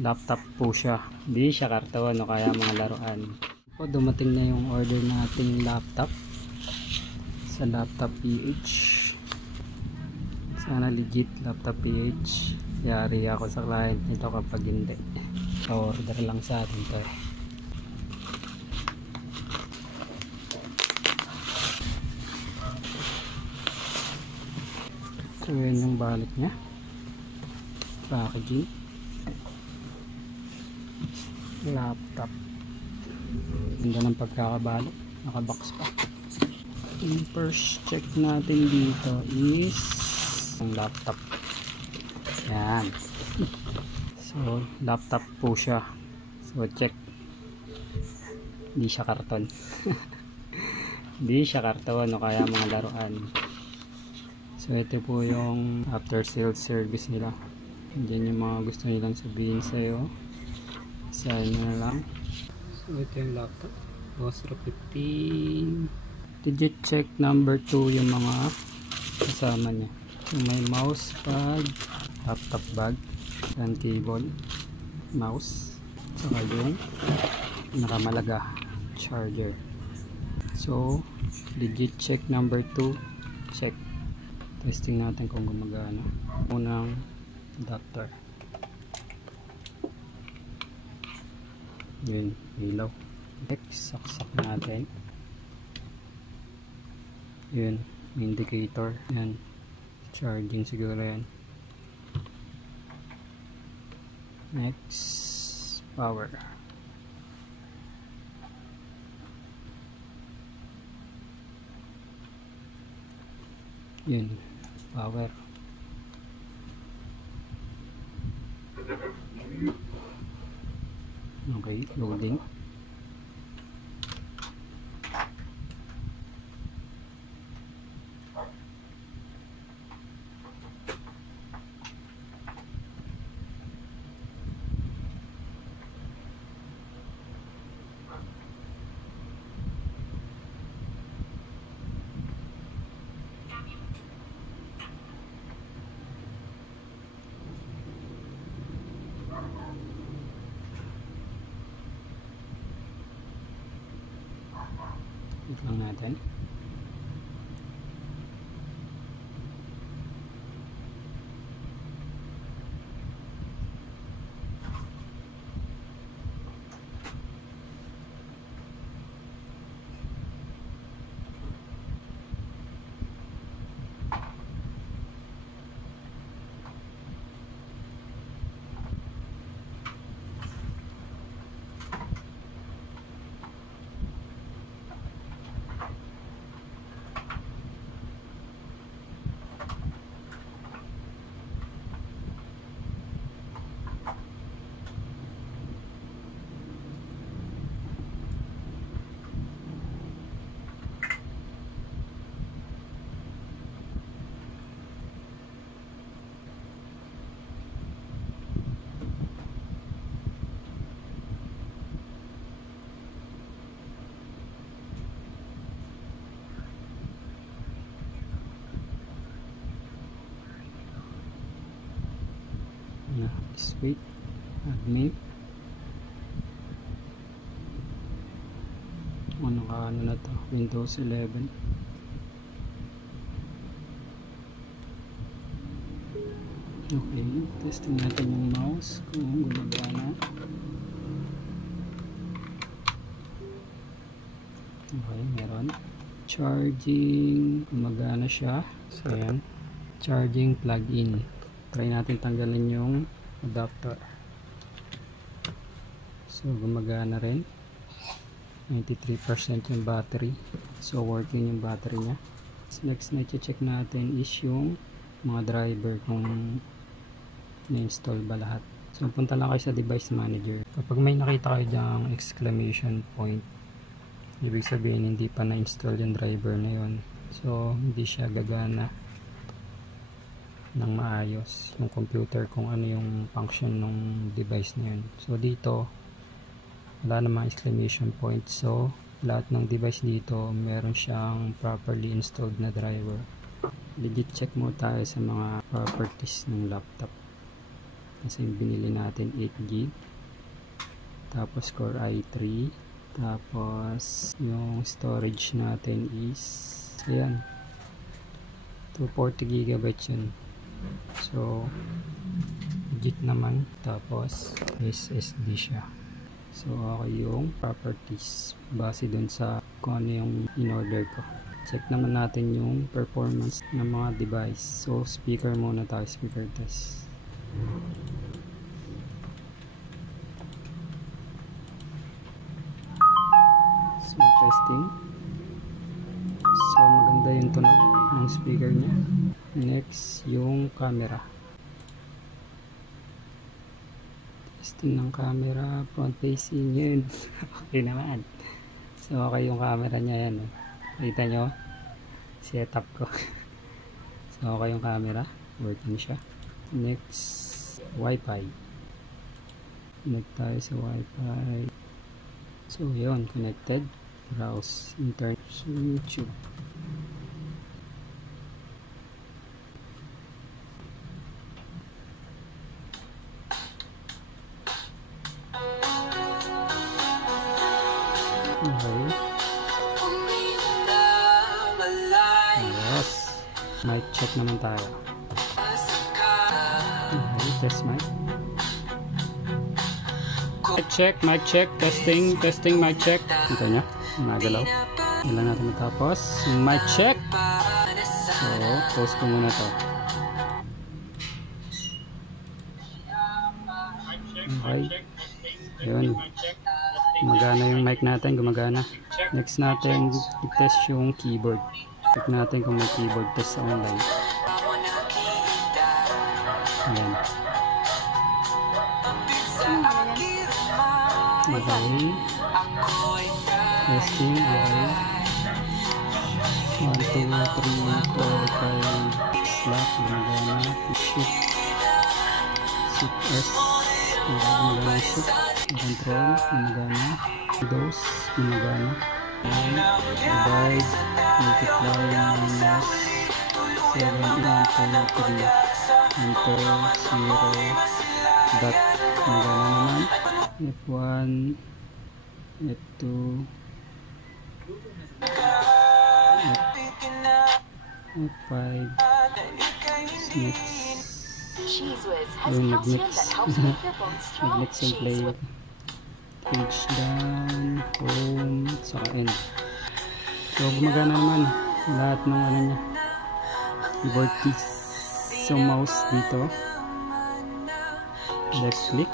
laptop po siya. Hindi siya karton o kaya mga laruan. Po, dumating na yung order nating laptop sa Laptop PH. Sana legit Laptop PH. Yari ako sa client nito kapag hindi. Order lang sa atin to eh. So yun yung balik nya, packaging, laptop, ganda ng pagkakabalik, nakabox pa. Yung first check natin dito is ang laptop. Yan. So laptop po siya. So check, hindi siya karton. Hindi siya karton o kaya mga laruan. So ito po yung after sales service nila. Diyan yung mga gusto nilang sabihin sa'yo. Saan na lang. So ito yung laptop. Osro 15. Digit check number 2 yung mga kasama niya. So may mouse pad, laptop bag, and cable, mouse, saka yung nakamalaga charger. So digit check number 2, check. Testing natin kung gumagana. Unang adapter. Yun, ilaw. Next, saksak natin. Yun, indicator. Yan, charging siguro yan. Next, power. Yun, power. Okay, loading. Ito lang natin. Wait, admin. Ano na to? Windows 11. Okay, testing natin yung mouse kung gumagana. Okay, meron. Charging, gumagana siya. So yan, charging plug-in. Try natin tanggalin yung adapter. So gumagana rin. 93% yung battery. So working yung battery nya. Next na i-check natin is yung mga driver kung na-install ba lahat. So punta lang kayo sa device manager. Kapag may nakita kayo dyang exclamation point, ibig sabihin hindi pa na-install yung driver na yun. So hindi siya gagana ng maayos yung computer kung ano yung function ng device na yun. So dito wala namang exclamation point, so lahat ng device dito meron siyang properly installed na driver. Legit check mo tayo sa mga properties ng laptop. kasi binili natin 8 GB. Tapos Core i3. Tapos yung storage natin is ayan, 240 GB yun. So legit naman. Tapos SSD siya. So okay yung properties base dun sa kung ano yung in-order ko. Check naman natin yung performance ng mga device. So speaker muna tayo, speaker test. So testing. So maganda yung tunog ng speaker niya. Next yung camera. Testing ng camera, front facing yun. Okay naman. So okay yung camera niya yan. Kita nyo? Setup ko. So okay yung camera. Working siya. Next, Wi-Fi. Connect tayo sa Wi-Fi. So yun, connected. Browse internet. So YouTube. Okay. Yes. Mic check naman tayo. Okay, test mic. Mic check, testing, mic check. Kita nyo? Nagalaw. Kailan natin matapos. Mic check. So, pause ko muna to. Okay. Yun. Gumagana yung mic natin, gumagana. Next natin, i-test yung keyboard. Check natin kung may keyboard test online. Ayan. Okay. Testing, okay. 1, 2, 3, 4, 5, slap, gumagana. Shift. Shift S. Gumagana shift. Control, gumagana. Windows, gumagana. Divide, multiply, minus 7, 1, 2, 3, enter, 0, dot, gumagana naman. F1, F2, F5, next. Yung nag-mix. Nag-mix yung player. Page down, home, saka end. So gumagana naman lahat ng ano niya, keyboard keys. So mouse dito, left click,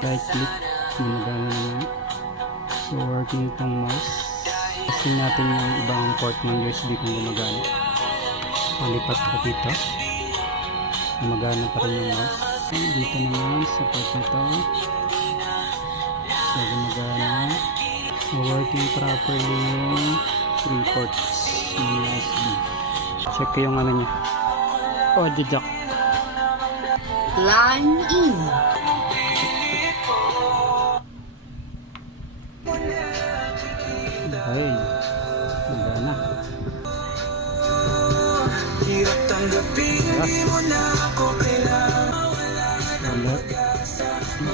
right click, gumagana naman. So working itong mouse. Testing natin yung ibang port ng USB kung gumagana. So lipat ko dito, gumagana pa rin yung mouse. Dito naman sa port na to, so gumagana. So working properly yung 3 ports ng USB. Check ko yung ano niya, audio jack. Line in. Okay, gumagana. Hirap tanggapin mo na ako kailangan. Left,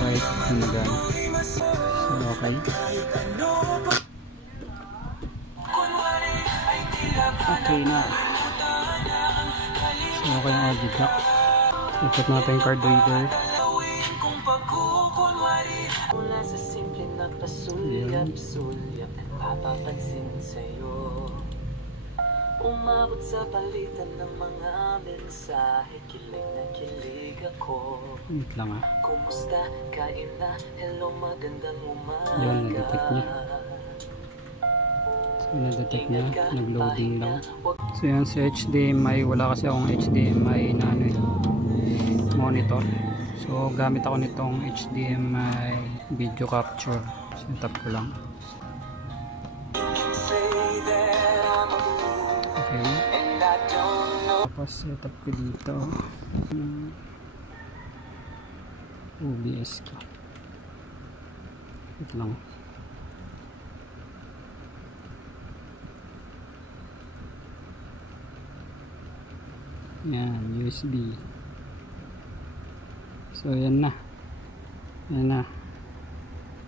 right, gumagana. So okay. Okay na. So okay yung audio jack. Ipot natin yung card reader. Mula sa simple nagpasulyap-sulyap napapansin sa'yo. Umabot sa palitan ng mga mensahe, kilig na kilig ako. Wait lang ah. Kumusta? Kain na? Hello, magandang umaga. Yun, na-detect niya. So na-detect niya, nag-loading lang. So yan sa HDMI, wala kasi akong HDMI na ano, monitor. So gamit ako nitong HDMI video capture. Setup ko lang. Okay. Tapos setup ko dito OBS ko. Wait lang. Yan, USB. So yan na. Yan na.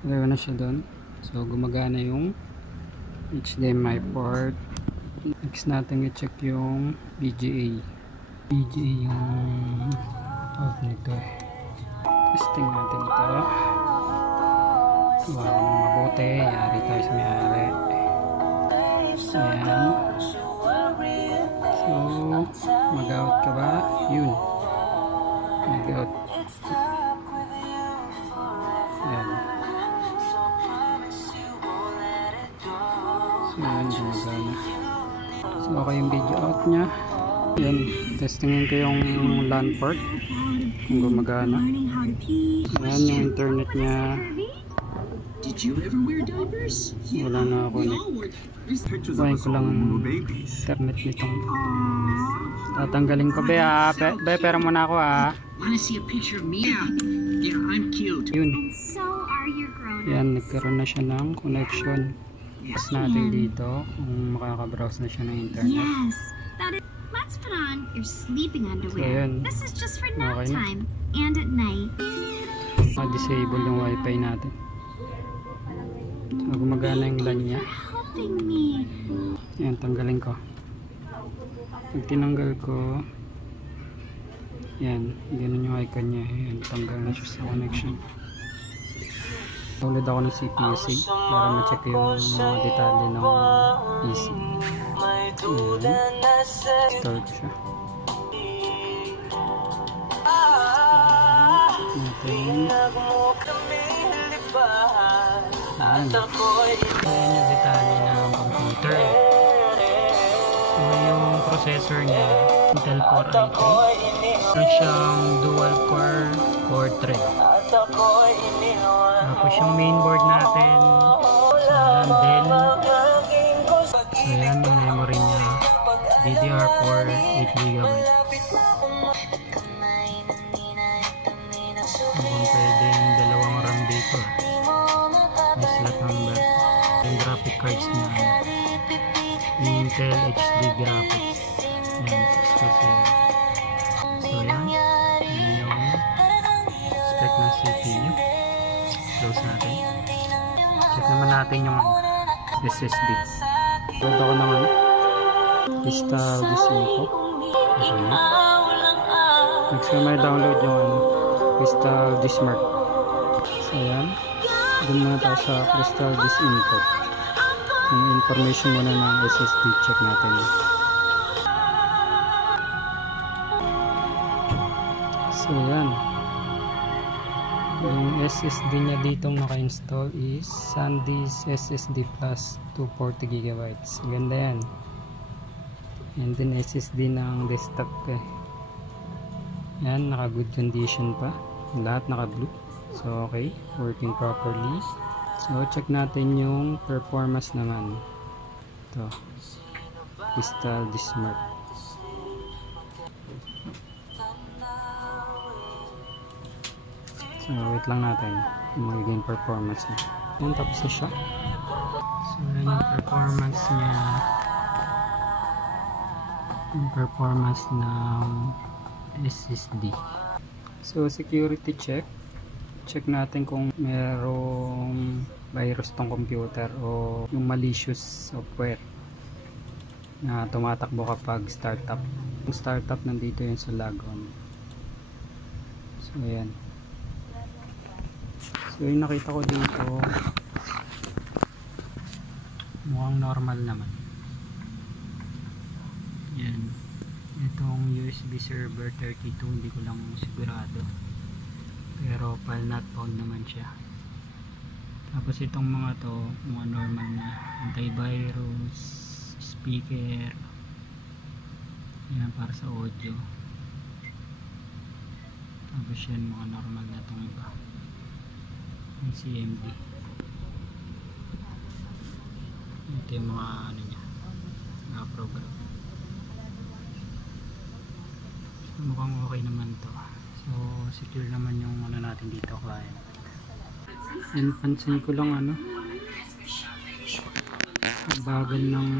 Laro na siya doon. So gumagana yung HDMI port. Next natin i-check yung VGA. VGA yung out nito. Testing natin ito. Wala nang mabuti. Yari tayo sa may-ari. Ayan. So mag-out ka ba? Yun. Mag-out. Ayan. So yun, gumagana. So okay yung video out nya. Yan, testingin ko yung LAN port kung gumagana. Ayan yung internet nya. Wala na ako buhayin ko lang internet nitong tatanggalin ko. Be, pera muna ako yun. Yan, nagkaroon na siya ng connection. Test natin dito kung makaka-browse na siya ng internet. Let's put on your sleeping underwear. So, this is just for nap time and at night. Disable yung wifi natin. So gumagana yung LAN nya. Yan, tanggalin ko. Pag tinanggal ko, yan, ganun yung icon nya. Yan, tanggal na siya sa connection. Ulit ako ng CPU sync para ma-check yung mga detalye ng PC. Yan, start ko siya. Ayan yung detalye ng computer. So yung processor niya, Intel Core i3. Meron siyang dual core thread. Tapos yung mainboard natin sa Dell. So yan yung memory niya, DDR4 8GB. Mukhang pwedeng dalawang RAM dito. May slot number. Yung graphic cards niya, Intel HD graphics. Yan, 620. So yan, yun yung spec ng CPU. Close natin. Check naman natin yung SSD. Load ako naman. Install this info. Okay. Next ko may download yung Crystal Dismark. So yan. Doon muna tayo sa Crystal Disinfo. Yung information muna ng SSD. Check natin. So yan. Yung SSD niya ditong naka-install is SanDisk SSD Plus 240GB. Ganda yan. And then SSD ng desktop ko. Yan, naka good condition pa. Lahat naka blue. So okay, working properly. So check natin yung performance naman. Ito. Crystal Dismark. So wait lang natin yung magiging performance niya. Yan, tapos na siya. So yan yung performance niya. Yung performance ng SSD. So security check. Check natin kung merong virus tong computer o yung malicious software na tumatakbo kapag startup. Yung startup nandito yun sa logon. So ayan. So yung nakita ko dito mukhang normal naman. Yan. Itong USB server 32 hindi ko lang sigurado. Pero file not found naman siya. Tapos itong mga to, mga normal na antivirus, speaker. Yan para sa audio. Tapos yan mga normal na itong iba. Yung CMD. Ito yung mga ano niya, mga program. So mukhang okay naman to. So secure naman yung ano natin dito, client. And pansin ko lang ano, bagal ng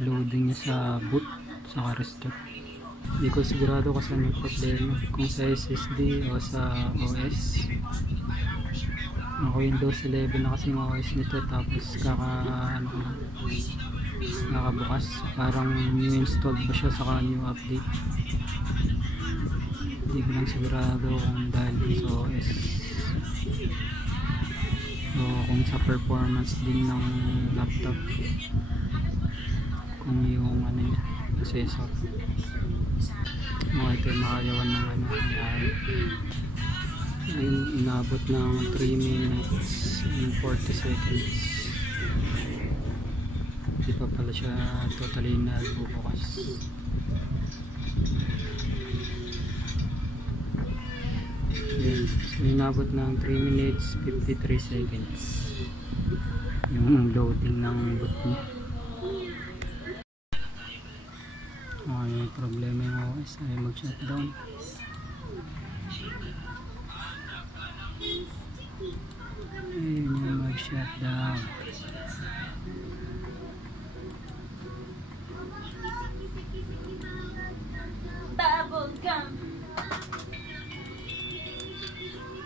loading niya sa boot sa restart. Hindi ko sigurado kung saan yung problema, kung sa SSD o sa OS. Ako Windows 11 na kasi yung OS nito, tapos nakabukas, parang new installed ba siya saka new update. Hindi ko lang sigurado kung dahil sa OS o kung sa performance din ng laptop, kung yung ano niya, processor. Ito yung makayawan ng ano, ayun, inabot ng 3 minutes and 40 seconds. Hindi pa pala siya totally nagbubukas. Ayun, so inabot ng 3 minutes 53 seconds yung loading ng boot niya. May problema yung OS, ay mag-shutdown. Ayun yung mag-shutdown. Bubblegum.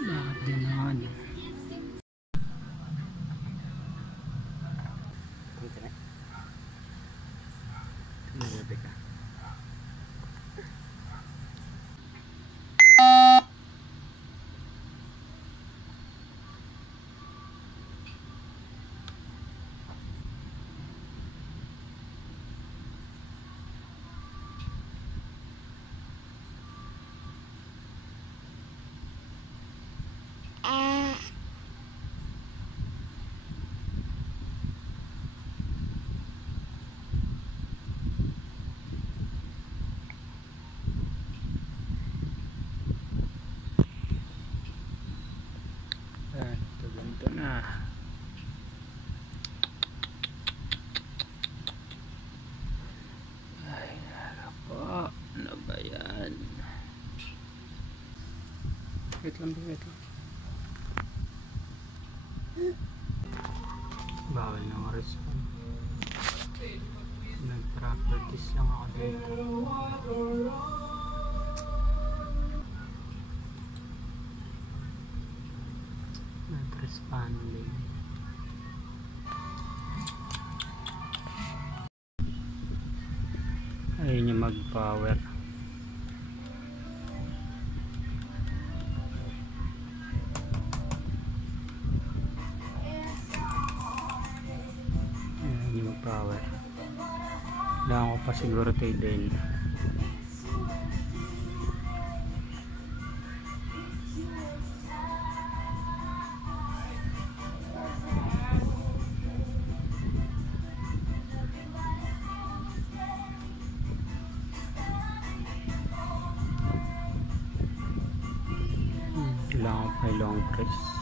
Bakit gano'n? Punta na. Tumabi ka. Ganito na. Ay, nara po. Ano ba yan? Wait lang. Bawal na ma-respond. Nag-properties lang ako dito. Not-responding. Ayun yung mag-power. Ayun yung mag-power. Kailangan ko pa siguro tayo din. Kailangan ko pa long press.